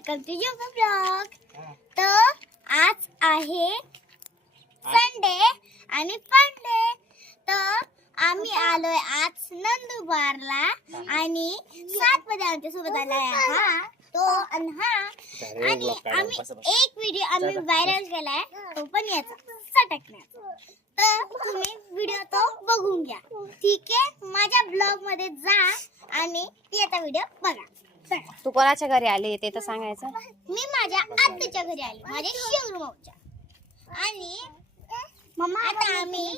Welcome to yoga blog. तर आज आहे संडे आणि फंडे। तर आम्ही आलोय आज नंदुरबारला आणि 7 मध्ये आमच्या सोबत आलाय हा तो आणि आम्ही एक व्हिडिओ आम्ही व्हायरल केलाय तो पण याचा टाकण्याचा। तर तुम्ही व्हिडिओ तो बघून घ्या, ठीक आहे। माझ्या ब्लॉग मध्ये जा आणि याचा व्हिडिओ बघा। तू कोणाच्या घरी आली ते तर सांगायचं। मी माझ्या आत्याच्या घरी आली, माझ्या शिवरूमच्या। आणि मम्मा आता आम्ही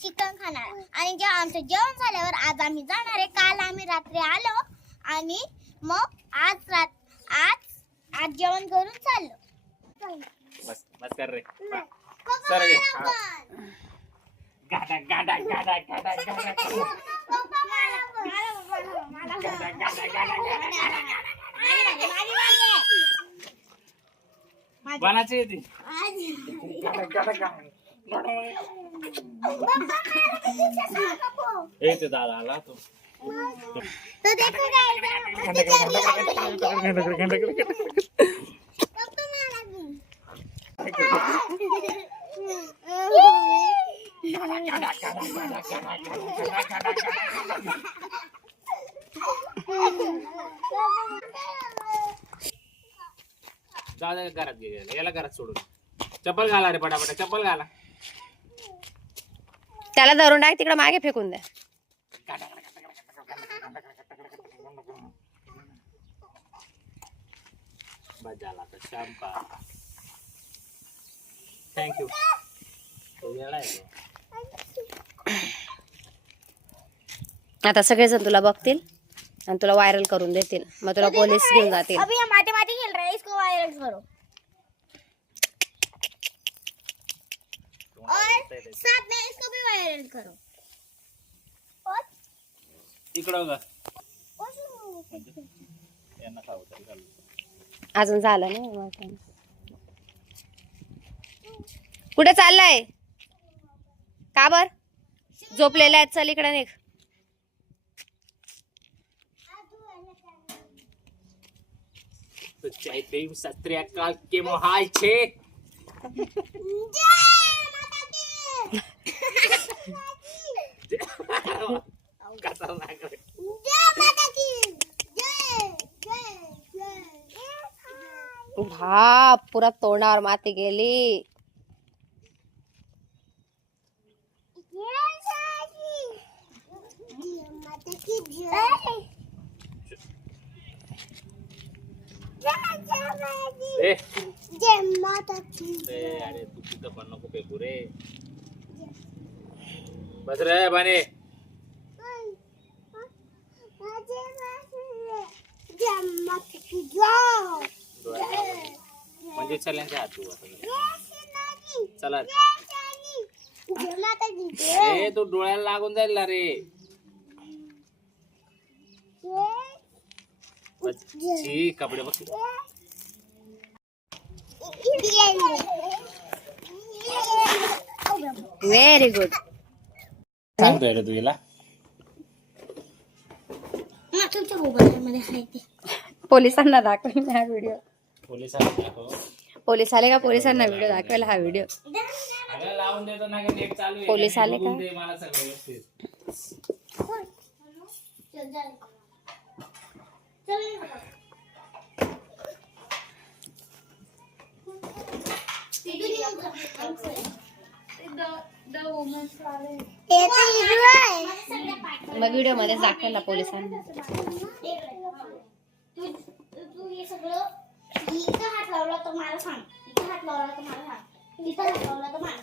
चिकन खाणार आणि जेव्हा आमचं जेवण झाल्यावर आज आम्ही जाणार आहे। काल आम्ही रात्री आलो आणि मग आज जेवण करून चाललो। बस बस कर रे सर गे गाडा गाडा गाडा गाडा गाडा बनाचे येते गाडा गाडा गाडा ए ते दादा आला तो तो देखो दादा घरात गेला, याला घरात सोडून चप्पल घाला रे पटापटा चप्पल घाला। त्याला धरून टाक तिकडे मागे फेकून द्या। बजाला तर शंपा थँक्यू तो गेलाय। आता सगळेजण तुला बघतील आणि तुला व्हायरल करून देतील, मग तुला पोलीस घेऊन जातील। अभी हम माटी खेल रहे हैं, इसको वायरल करो और साथ में इसको भी वायरल करो। और इकडं ग यांना खाऊ तरी घालू। अजून झालं नाही मग कुठे चाललाय का बर झोपलेला आहे? चल इकडे निघ। तो चैते सत्रिया काल के मोहाय छे कसा नागरे हा पुरा तोंडावर माती गेली। ए जय माता की अरे तू तिथं पण नको फेकू रे। बस रे बाने म्हणजे चल्यांच्या हात तू चला ए तू डोळ्याला लागून जाईल ना रे। छी कपडे बघ व्हेरी गुड। सांगतोय रे तू हिला तुमच्या मोबाईल मध्ये आहे ते पोलिसांना दाखवेल हा व्हिडिओ। पोलिसांना पोलीस आले का पोलिसांना व्हिडिओ दाखवेल हा व्हिडिओ। लावून देतो ना नेट चालू आहे। पोलीस आले का? दे मला सगळं व्यवस्थित। मग व्हिडिओ मध्ये दाखवेल ना पोलिसांना। तू हे सगळं इथं हात लावला तर मला सांग, इथं हात लावला तर मला सांग, इथं हात लावला तर मला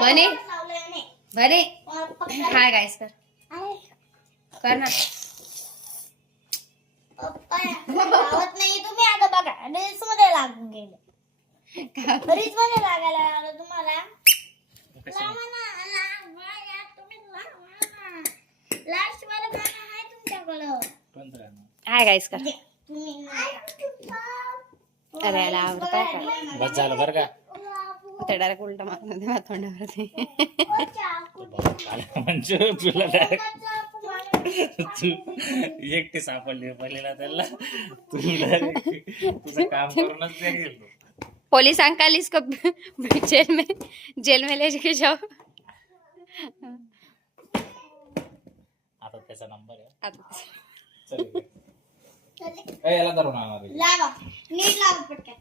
बने बने हाय गाइस कर ना। लावत नाही तुम्ही आता बघा रील्स मध्ये लागून गेले। रील्स मध्ये लागायला लागलं तुम्हाला। लावा ना तुम्ही लावा ना। लास्ट वाला गाणं आहे तुमच्याकडं। हाय गाइस कर। तुम्ही अरे याला आवडतं का? बस झालं बरं का। ते डायरेक्ट उलटा मारून दे तोंडावरती। म्हणजे तुला डायरेक्ट तू एकटी सापडली पहिलेला त्याला तू direct तुझं काम करूनच ते गेलो. पुलिस अंकल इसको जेल में लेके जाओ. आता त्याचा नंबर आहे. आता चल ए, याला धरून आणणार आहे. लावा नीट लावा पटकन.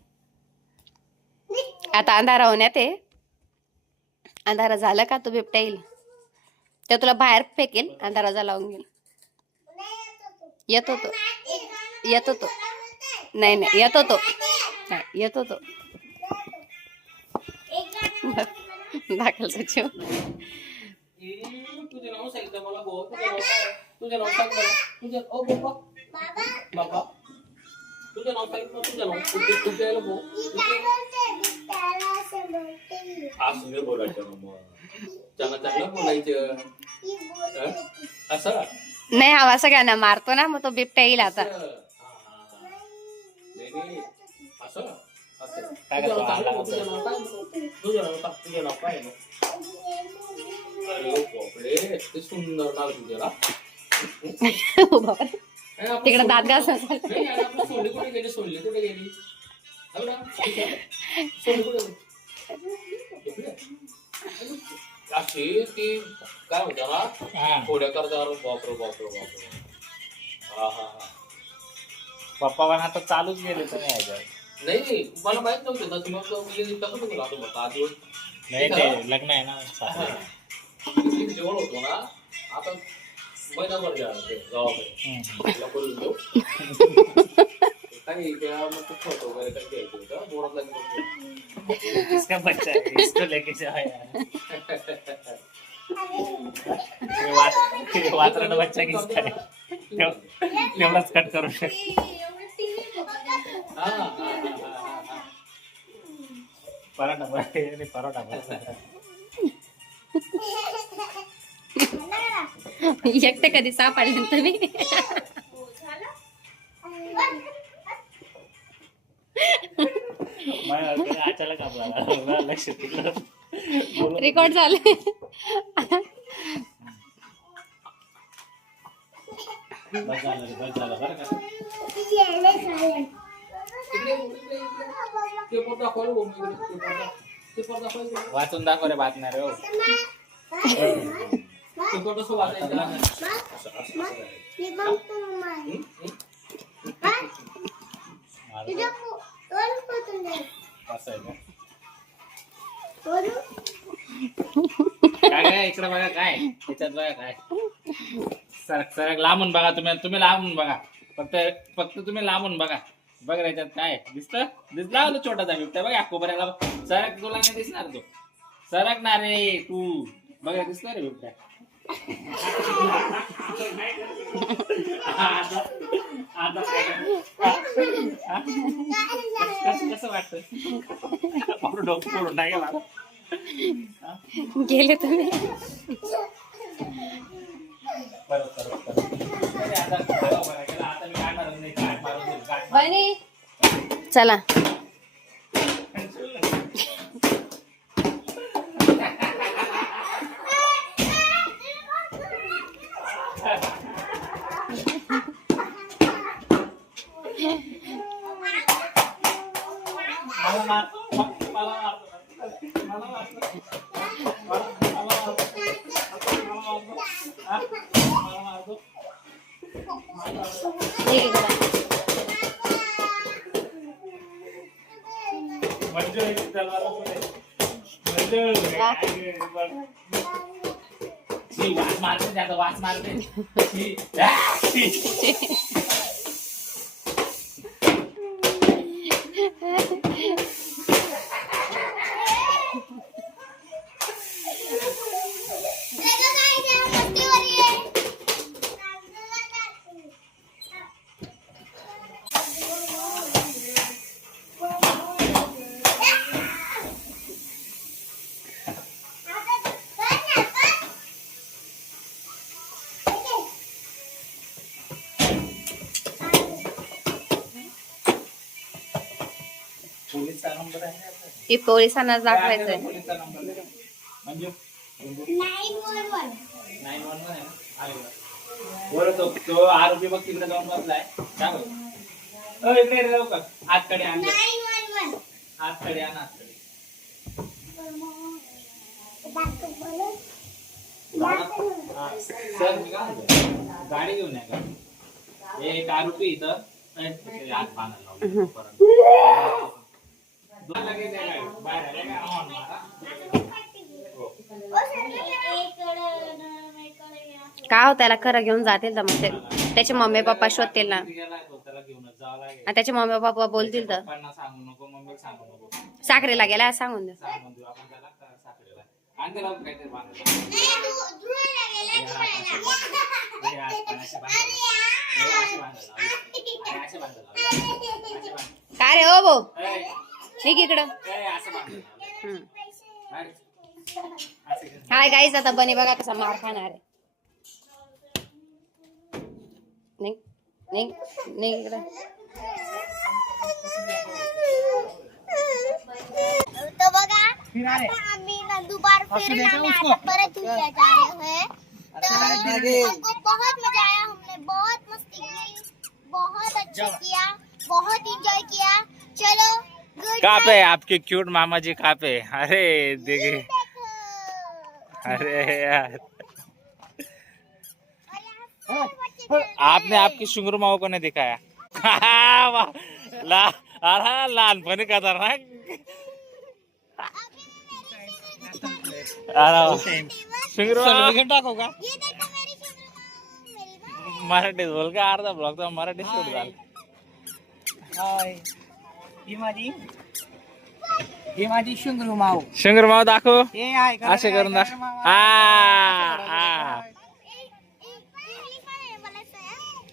आता अंधारा होण्यात आहे. अंधारा झाला का तो बिबट्या येईल. ते तुला बाहेर फेकेल. अंधारा झाला लावून घेईल. येतो तो येतो तो नाही नाही येतो तो नाही येतो तो दाखल सचिव. तुझे नाव सांगितलं मला भाऊ. तुझं नाव सांग मला. तुझं ओ बाबा बाबा तुझं नाव सांगितलं. तुझं नाव तुझं यायला भाऊ. असं बोलायचं ना मग. चांगलं चांगलं बोलायचं. असं नाही हवा सगळ्यांना मारतो ना मग तो बिबट्या येईल आता. असं असं काय करतो. तुझं नाव काय आहे? अरे बापरे ते सुंदर नाव तुझ्याला. तिकडे दात घास. सोडली कुठे गेली. सोडली कुठे गेली. सोडली कुठे गेली. अशी ती काय म्हणता ना थोड्या करता. बापरे बापरे बापरे. हा हा हा पप्पा पण आता चालूच गेले तर नाही मला माहित नव्हतं ना. तुम्हाला आधी नाही ते लग्न आहे ना जवळ होतो ना. आता महिनाभर गावाकडे काही त्या मग फोटो वगैरे काही घ्यायचं होतं. बोरात इसका बच्चा है इसको लेके जाओ. वासराचा बच्चा किसका है तेवढाच कट करू शकतो. पराठा पराठा एकटे कधी सापडले तुम्ही. अचानक आपला लक्ष रेकॉर्ड झाले. बस झालं बरं का. वाचून दाखव रे बातम्या रे. कसं वाचायचं. काय इकडे बघा काय त्याच्यात बघा काय. सरक सरक लांबून बघा. तुम्ही लांबून बघा. फक्त तुम्ही लांबून बघा. बघ रे याच्यात काय दिसला तो छोटासा बिबट्या. बघा कोपऱ्याला सरक. तुला नाही दिसणार तो. सरक ना रे तू. बघा दिसणार रे बिबट्या. कसं वाटतं. डोकं फोडून टाकेल. गेले तुम्ही. चला वास मारते. पोलीसचा नंबर आहे ना. हे पोलिसांना दाखवायचंय. पोलीसचा नंबर म्हणजे 911 911 आहे ना. बरं तो आरोपी बघ तिकडे जाऊन बसलाय. काय बोल इकडे रे लवकर. हातकडे आण. 911. हातकडे आण हातकडे. सर मी काय म्हणतो, गाडी घेऊन या का? एक आरोपी इथं हात बांधायला लावले. परत. लगेच या गाडी. बाहेर आले का? ऑन मारा. हो. का हो त्याला खरं घेऊन जातील तर मग त्याचे मम्मी पप्पा शोधतील ना. त्याला घेऊनच जावं लागेल. आणि त्याचे मम्मी पप्पा बोलतील तर पप्पांना सांगू नको, मम्मीला सांगू नको. साखरेला गेला आज सांगून दे. सांगून देऊ आपण त्याला साखरेला. आणि त्याला काहीतरी बांधायला. हे हात पण असे बांधायला. हे असे बांधायला. आणि असे बांधायला. असे बांधायला. काय रे ओ भाऊ ए, निघ इकडं. ए, असं बांधायला. हम्म. बाहेर. असं कर. हाय गाईज आता बनी बघा कसा मार खाणार आहे. निघ निघ निघ इकडं. तो बघा आता आम्ही नंदुबार फिर आम्ही आता परत झूला जा रहे हैं. तो हमको बहुत मजा आया. हमने बहुत मस्ती की, बहुत अच्छा किया, बहुत एंजॉय किया. चलो गुड कहाँ पे है आपके क्यूट मामा जी? कहाँ पे? अरे देखिए. देखो. अरे यार, और यहाँ से बच्चे आपने आपकी शुंगर माओ को नहीं दिखाया. वाह. अरे लहानपणी खतरनाक. शुंगर टाको का? ये देखो मेरी शुगर मेरी मराठीत बोल का? अर्धा ब्लॉग तर मराठी शूट झाला. ही माझी शुंगरू माऊ. शुंगर माओ दाखव. हे आहे का? असे करून दाखव.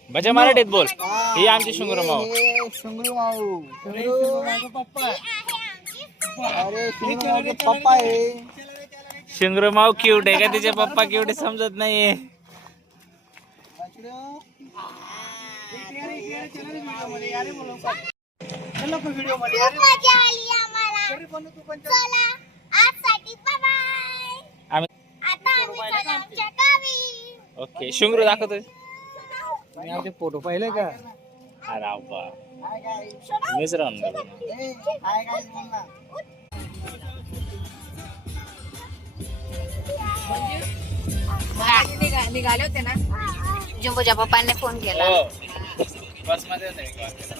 म्हणजे मराठीत बोल. ही आमची शुंगर माओ. हे शुंगरू माऊ. शुंगरू माझा पप्पा. अरे शुंगरू माझा पप्पा आहे. शुंगर माओ क्यूट आहे का? तिचे पप्पा क्यूट समजत नाहीये. व्हिडिओ मध्ये खूप मजा आली आम्हाला. चला आजसाठी बाय बाय. आम्ही आता आम्ही चला आमच्या गावी. ओके. शुंगर दाखवतोय. तुम्ही आमचे फोटो पाहिले का? अरे बा हाय गाईस. मीच राहून गेलो. हाय गाईस बोल ना. निघाले होते ना. जंबोच्या पप्पांनी फोन केला. बस मध्ये होते.